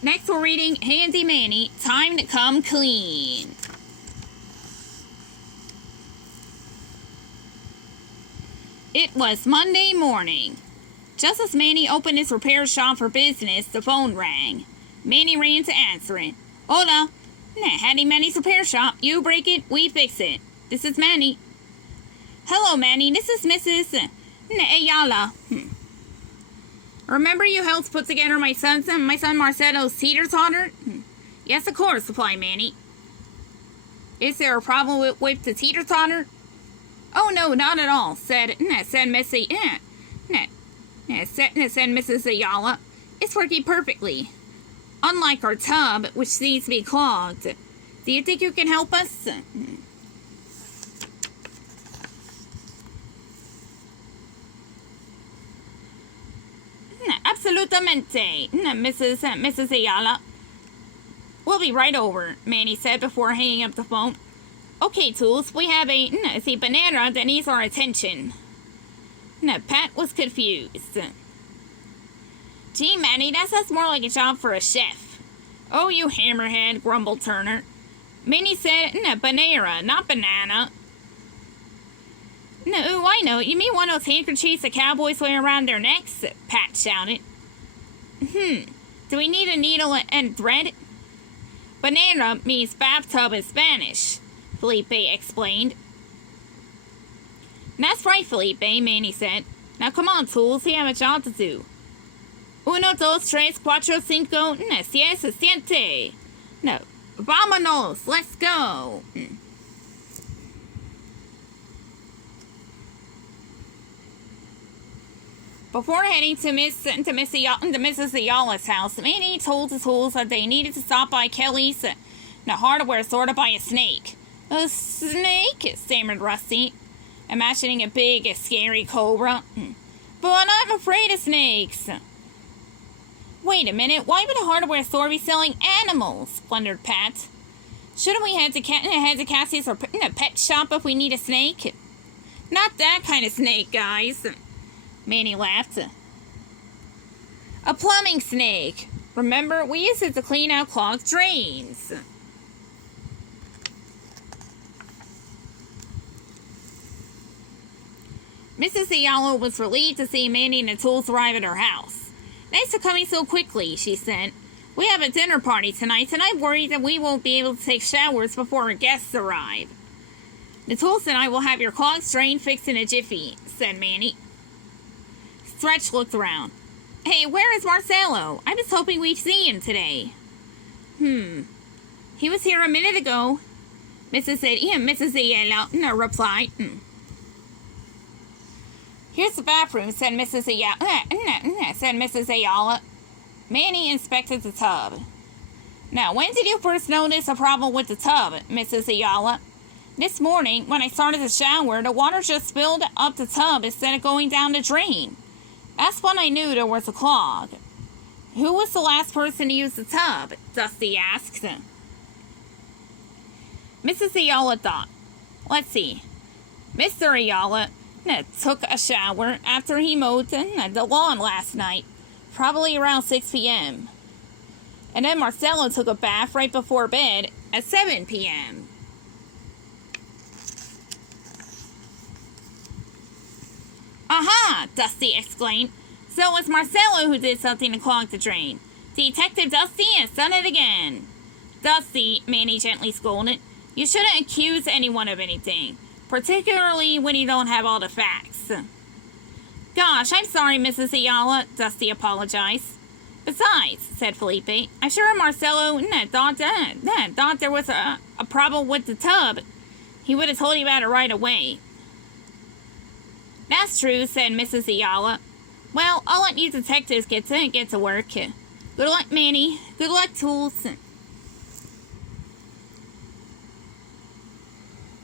Next we're reading Handy Manny, Time to Come Clean. It was Monday morning. Just as Manny opened his repair shop for business, the phone rang. Manny ran to answer it. Hola. Handy Manny's repair shop. You break it, we fix it. This is Manny. Hello, Manny. This is Mrs. Ayala. Remember you helped put together my son Marcelo's teeter-totter? Yes, of course, replied Manny. Is there a problem with the teeter-totter? Oh, no, not at all, said Mrs. Ayala. It's working perfectly. Unlike our tub, which needs to be clogged. Do you think you can help us? Absolutamente, Mrs. Ayala. We'll be right over, Manny said before hanging up the phone. Okay, Tools, we have a banana that needs our attention. Pat was confused. Gee, Manny, that sounds more like a job for a chef. Oh, you hammerhead, grumbled Turner. Manny said, banana, not banana. No, I know. You mean one of those handkerchiefs the cowboys wear around their necks? Pat shouted. Do we need a needle and thread? Banana means bathtub in Spanish, Felipe explained. That's right, Felipe, Manny said. Now come on, Tools, we have a job to do. Uno, dos, tres, cuatro, cinco, seis, siete. No, vámonos, let's go. Before heading to Mrs. Ayala's house, Manny told the Tools that they needed to stop by Kelly's hardware store to buy a snake. A snake? Stammered Rusty, imagining a big, scary cobra. But I'm afraid of snakes. Wait a minute, why would a hardware store be selling animals? Wondered Pat. Shouldn't we head to Cassie's or pet shop if we need a snake? Not that kind of snake, guys. Manny laughed. A plumbing snake. Remember, we use it to clean out clogged drains. Mrs. Ayala was relieved to see Manny and the Tools arrive at her house. Thanks for coming so quickly, she said. We have a dinner party tonight, and I'm worried that we won't be able to take showers before our guests arrive. The Tools and I will have your clogged drain fixed in a jiffy, said Manny. Stretch looked around. Hey, where is Marcelo? I was hoping we'd see him today. He was here a minute ago. Mrs. Ayala replied. Here's the bathroom, said Mrs. Ayala. Manny inspected the tub. Now, when did you first notice a problem with the tub, Mrs. Ayala? This morning, when I started the shower, the water just spilled up the tub instead of going down the drain. That's when I knew there was a clog. Who was the last person to use the tub? Dusty asked. Mrs. Ayala thought. Let's see. Mr. Ayala took a shower after he mowed the lawn last night, probably around 6 p.m. And then Marcelo took a bath right before bed at 7 p.m. Aha! Dusty exclaimed. So it was Marcelo who did something to clog the drain. Detective Dusty has done it again. Dusty, Manny gently scolded. You shouldn't accuse anyone of anything, particularly when you don't have all the facts. Gosh, I'm sorry, Mrs. Ayala, Dusty apologized. Besides, said Felipe, I'm sure Marcelo thought there was a problem with the tub. He would have told you about it right away. That's true, said Mrs. Ayala. Well, I'll let you detectives get to work. Good luck, Manny. Good luck, Tools.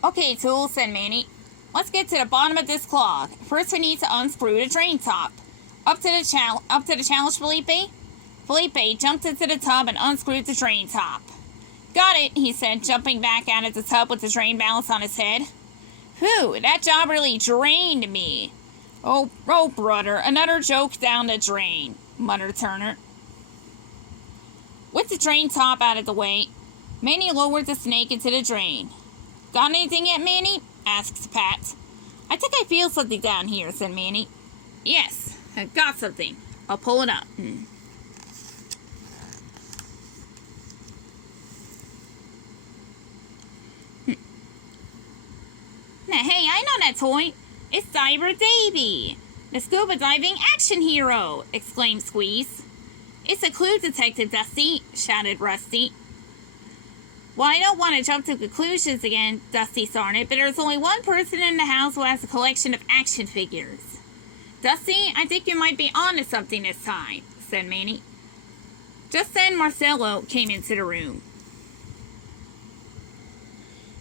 Okay, Tools, said Manny. Let's get to the bottom of this clog. First, we need to unscrew the drain top. Up to the challenge, Felipe? Felipe jumped into the tub and unscrewed the drain top. Got it, he said, jumping back out of the tub with the drain balance on his head. Phew, that job really drained me. Oh, brother, another joke down the drain, muttered Turner. With the drain top out of the way, Manny lowered the snake into the drain. Got anything yet, Manny? Asked Pat. I think I feel something down here, said Manny. Yes, I got something. I'll pull it up. Now, hey, I know that toy. It's Diver Davy, the scuba diving action hero, exclaimed Squeeze. It's a clue detective, Dusty, shouted Rusty. Well, I don't want to jump to conclusions again, Dusty started, but there's only one person in the house who has a collection of action figures. Dusty, I think you might be onto something this time, said Manny. Just then, Marcelo came into the room.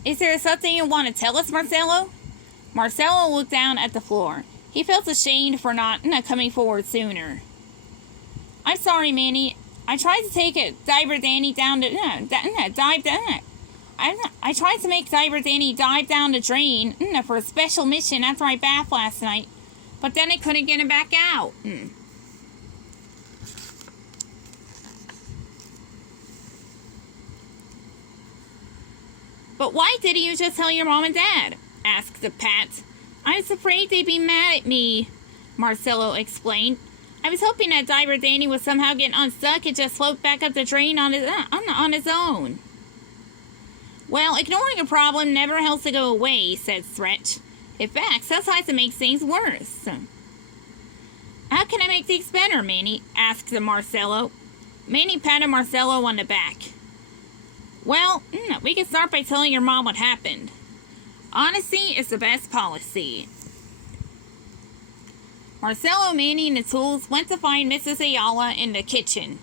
Is there something you want to tell us, Marcelo? Marcelo looked down at the floor. He felt ashamed for not coming forward sooner. I'm sorry, Manny. I tried to take Diver Danny down to dive down. I tried to make Diver Danny dive down the drain for a special mission after my bath last night, but then I couldn't get him back out. But why didn't you just tell your mom and dad? Asked Pat. I was afraid they'd be mad at me, Marcelo explained. I was hoping that Diver Danny would somehow get unstuck and just float back up the drain on his own. Well, ignoring a problem never helps it go away, said Stretch. In fact, sometimes it makes things worse. How can I make things better, Manny? Asked Marcelo. Manny patted Marcelo on the back. Well, we can start by telling your mom what happened. Honesty is the best policy. Marcelo, Manny, and the tools went to find Mrs. Ayala in the kitchen.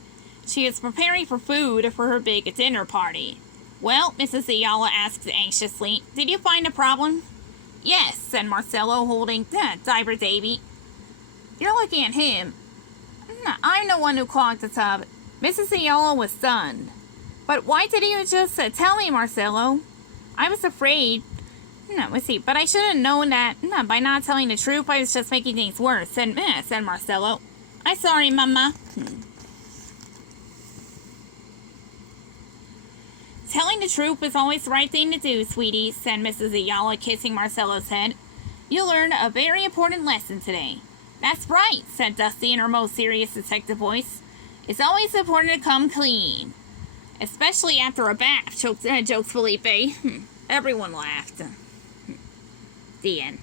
She was preparing for food for her big dinner party. Well, Mrs. Ayala asked anxiously, did you find a problem? Yes, said Marcelo, holding Diver Davy. You're looking at him. I'm the one who clogged the tub. Mrs. Ayala was stunned. But why didn't you just tell me, Marcelo? I was afraid. But I should have known that by not telling the truth, I was just making things worse, said Marcelo. I'm sorry, Mama. Telling the truth is always the right thing to do, sweetie, said Mrs. Ayala, kissing Marcelo's head. You learned a very important lesson today. That's right, said Dusty in her most serious detective voice. It's always important to come clean. Especially after a bath, jokes Felipe. Everyone laughed. The end.